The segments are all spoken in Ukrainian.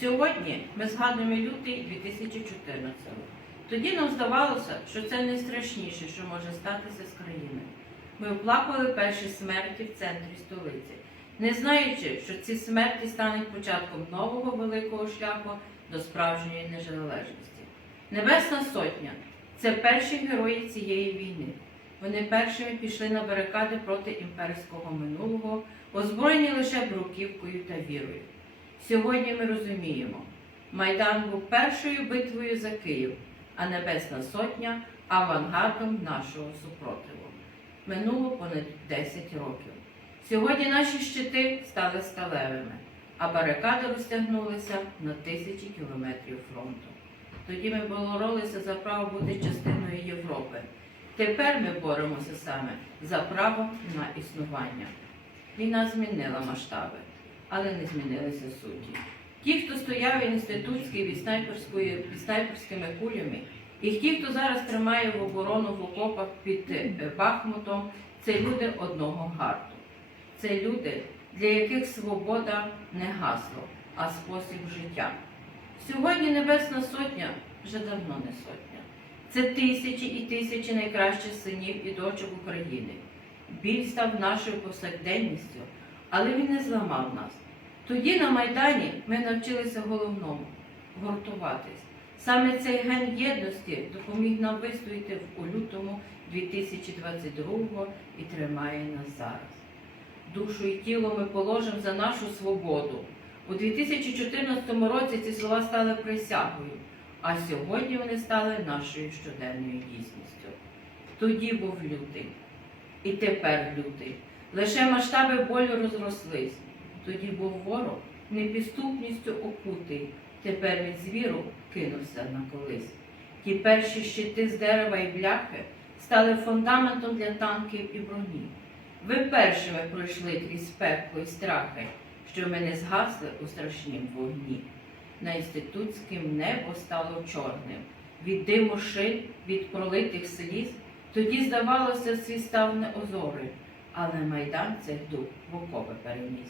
Сьогодні ми згадуємо лютий 2014 Тоді нам здавалося, що це найстрашніше, що може статися з країною. Ми оплакували перші смерті в центрі столиці, не знаючи, що ці смерті стануть початком нового великого шляху до справжньої незалежності. Небесна Сотня це перші герої цієї війни. Вони першими пішли на барикади проти імперського минулого, озброєні лише бруківкою та вірою. Сьогодні ми розуміємо, Майдан був першою битвою за Київ, а Небесна Сотня авангардом нашого супротиву. Минуло понад 10 років. Сьогодні наші щити стали сталевими, а барикади розтягнулися на тисячі кілометрів фронту. Тоді ми боролися за право бути частиною Європи. Тепер ми боремося саме за право на існування. Війна змінила масштаби, але не змінилися суті. Ті, хто стояв інститутський від, снайперської, під снайперськими кулями, і ті, хто зараз тримає в оборону в окопах під е, Бахмутом, це люди одного гарту. Це люди, для яких свобода не гасло, а спосіб життя. Сьогодні Небесна Сотня вже давно не сотня. Це тисячі і тисячі найкращих синів і дочок України. Біль став нашою повсякденністю, але він не зламав нас. Тоді на Майдані ми навчилися головному гуртуватись. Саме цей ген єдності допоміг нам вистояти в лютому 2022-го і тримає нас зараз. Душу і тіло ми положимо за нашу свободу. У 2014 році ці слова стали присягою, а сьогодні вони стали нашою щоденною дійсністю. Тоді був лютий, і тепер лютий. Лише масштаби болю розрослись. Тоді був ворог непіступністю окутий, тепер від звіру кинувся на колись. Ті перші щити з дерева і бляхи стали фундаментом для танків і броні. Ви першими пройшли крізь пекло й страхи, що ми не згасли у страшнім вогні. На інститутським небо стало чорним. Від диму шин, від пролитих сліз, тоді, здавалося, світ став неозорий, але майдан цей дух в окопи переніс.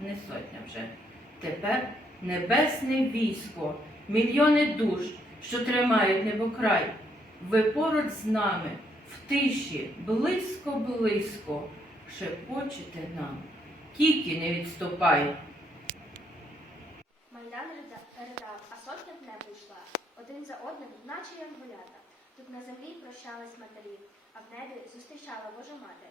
Не сотня вже. Тепер небесне військо, мільйони душ, що тримають небокрай. Ви поруч з нами, в тиші, близько-близько, шепочете нам, тільки не відступай. Ридав, а сотня в небо йшла, один за одним, наче янголята. Тут на землі прощались матері, а в небі зустрічала Божа мати.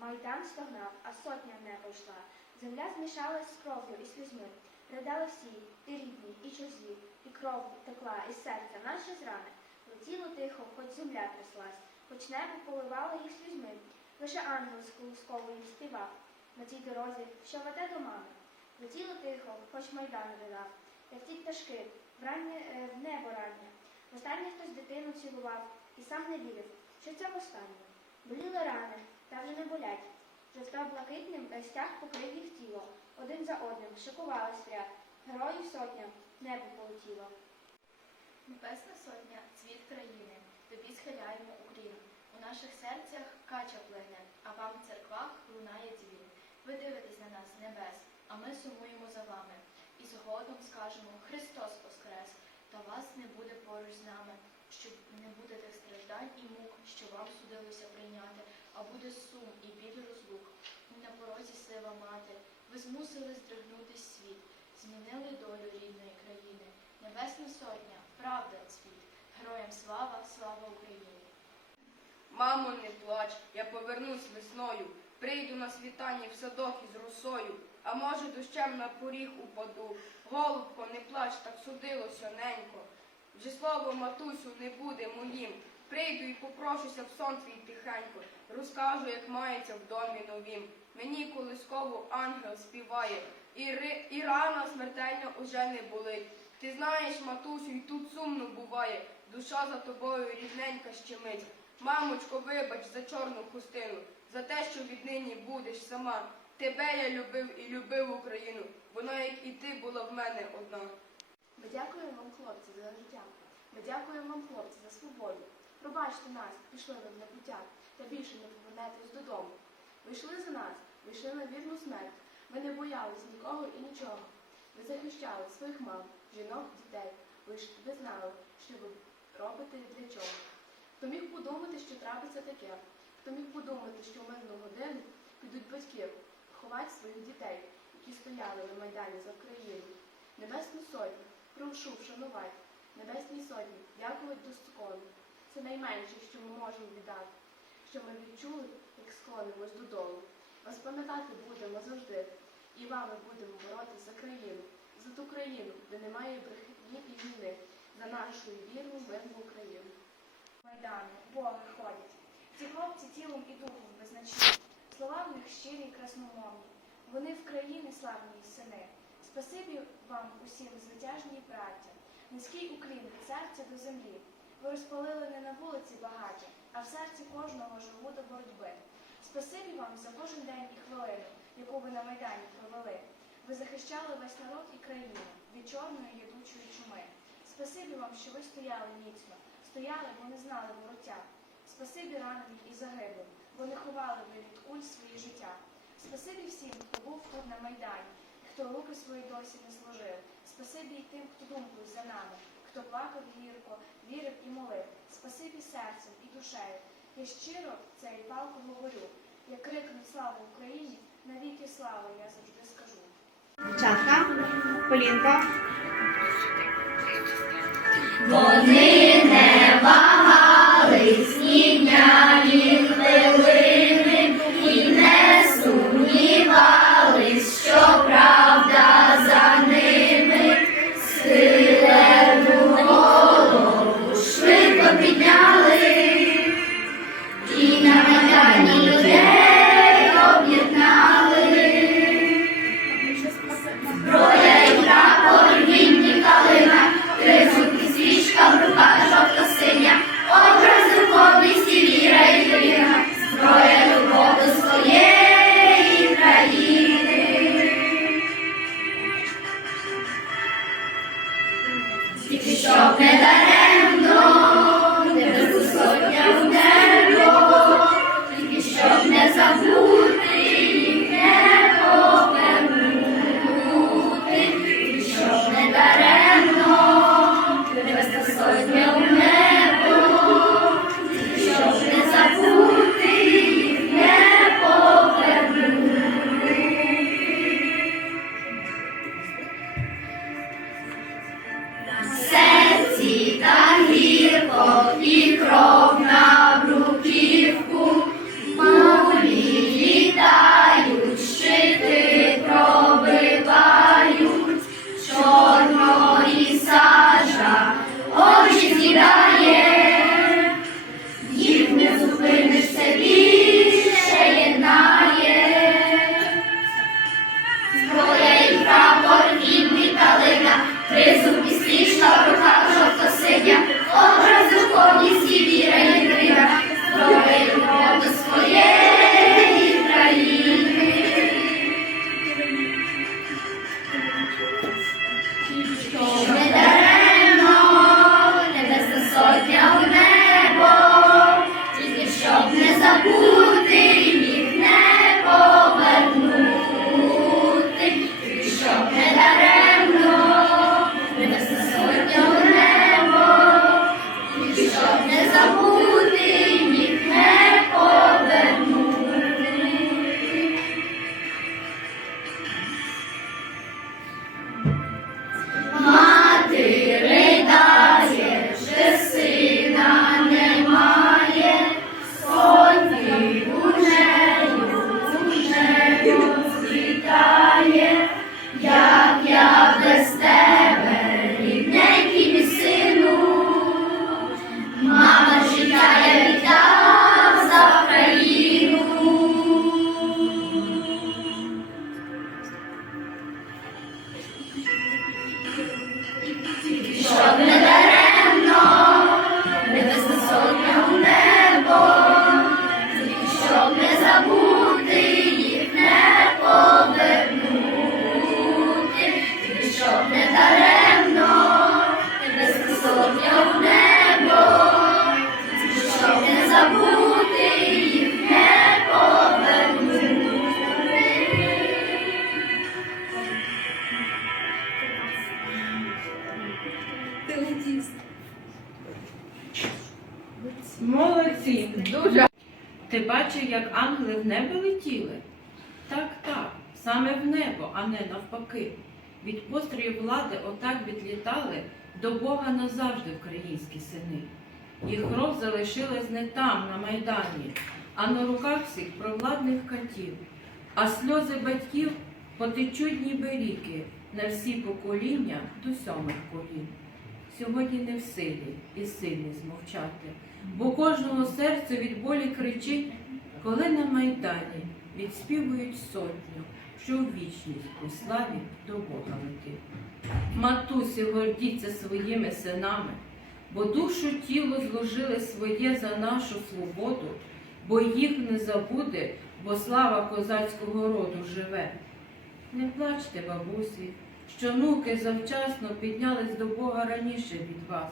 Майдан стогнав, а сотня в небо йшла. Земля змішалась з кров'ю і слізьми. Ридали всі, і рідні, і чужі, і кров текла із серця, наче з рани. Летіло тихо, хоч земля тряслась, хоч небо поливало їх слізьми. Лише ангел з колисковою співав на тій дорозі, що веде до мами. Летіло тихо, хоч майдан ридав, ті пташки, враннє, е, в небо раннє. Востаннє хтось дитину цілував і сам не вірив, що це востаннє. Боліли рани, та вже не болять. Жовта блакитним е, стяг покрив їх тіло. Один за одним шикувались ряд. Героїв сотня, небо полетіло. Небесна сотня, цвіт країни, тобі схиляємо Україну. У наших серцях кача плине, а вам в церквах лунає дзвін. Ви дивитесь на нас небес, а ми сумуємо за вами. І згодом скажемо Христос Воскрес, та вас не буде поруч з нами, щоб не буде тих страждань і мук, що вам судилося прийняти, а буде сум і біль розлук. На порозі сива мати, ви змусили здригнутись світ, змінили долю рідної країни. Небесна сотня, правда цвіт, героям слава, слава Україні! Мамо, не плач, я повернусь весною, прийду на світанні в садок із росою, а може дощем на поріг упаду. Голубко, не плач, так судилося ненько. Вже слово матусю не буде моїм. Прийду і попрошуся в сон твій тихенько, розкажу, як мається в домі новім. Мені колискову ангел співає, і, ри, і рана смертельна уже не болить. Ти знаєш, матусю, і тут сумно буває, душа за тобою рідненька щемить. Мамочко, вибач за чорну хустину, за те, що віднині будеш сама. Тебе я любив і любив Україну. Вона, як і ти, була в мене одна. Ми дякуємо вам, хлопці, за життя. Ми дякуємо вам, хлопці, за свободу. Пробачте нас, пішли ви в небуття, та більше не повернетесь додому. Ви йшли за нас, ви йшли на вірну смерть. Ви не боялись нікого і нічого. Ви захищали своїх мам, жінок, дітей. Ви ж ви знали, що ви робите і для чого. Хто міг подумати, що трапиться таке? Хто міг подумати, що в мирну годину підуть батьки ховати своїх дітей, які стояли на Майдані за Україну? Небесну сотню, прошу вшанувати. Небесній сотні, дякувати доскону. Це найменше, що ми можемо віддати, що ми відчули, як склонимось додолу. Вас пам'ятати будемо завжди, і вами будемо боротися за країну, за ту країну, де немає брехні і війни, за нашу вірну, мирну Україну. Хлопці і духом визначні, слова в них щирі й красномовні. Вони в країни славні й сини. Спасибі вам усім звитяжні браття, низький уклін від серця до землі. Ви розпалили не на вулиці багаті, а в серці кожного живу до боротьби. Спасибі вам за кожен день і хвилину, яку ви на Майдані провели. Ви захищали весь народ і країну від чорної ядучої чуми. Спасибі вам, що ви стояли міцно, стояли, бо не знали вороття. Спасибі раненим і загиблим, бо не ховали ви від куль свої життя. Спасибі всім, хто був тут на Майдані, хто руки свої досі не сложив. Спасибі й тим, хто думкою за нами, хто плакав гірко, вірив і молив. Спасибі серцем і душею. Я щиро це і палко говорю. Я крикну слава Україні, навіки слава я завжди скажу. Дівчатка, Полінко. Вони strong. Ангели в небо летіли? Так, так, саме в небо, а не навпаки. Від построю влади отак відлітали до Бога назавжди українські сини. Їх кров залишилась не там, на Майдані, а на руках всіх провладних катів. А сльози батьків потечуть ніби ріки на всі покоління до сьомих колін. Сьогодні не в силі і сильні змовчати, бо кожного серця від болі кричить, коли на Майдані відспівують сотню, що у вічність у славі до Бога летить. Матусі гордіться своїми синами, бо душу тіло зложили своє за нашу свободу, бо їх не забуде, бо слава козацького роду живе. Не плачте, бабусі, що внуки завчасно піднялись до Бога раніше від вас,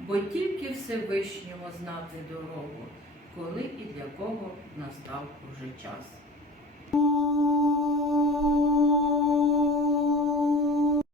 бо тільки Всевишньому знати дорогу, коли і для кого настав уже час.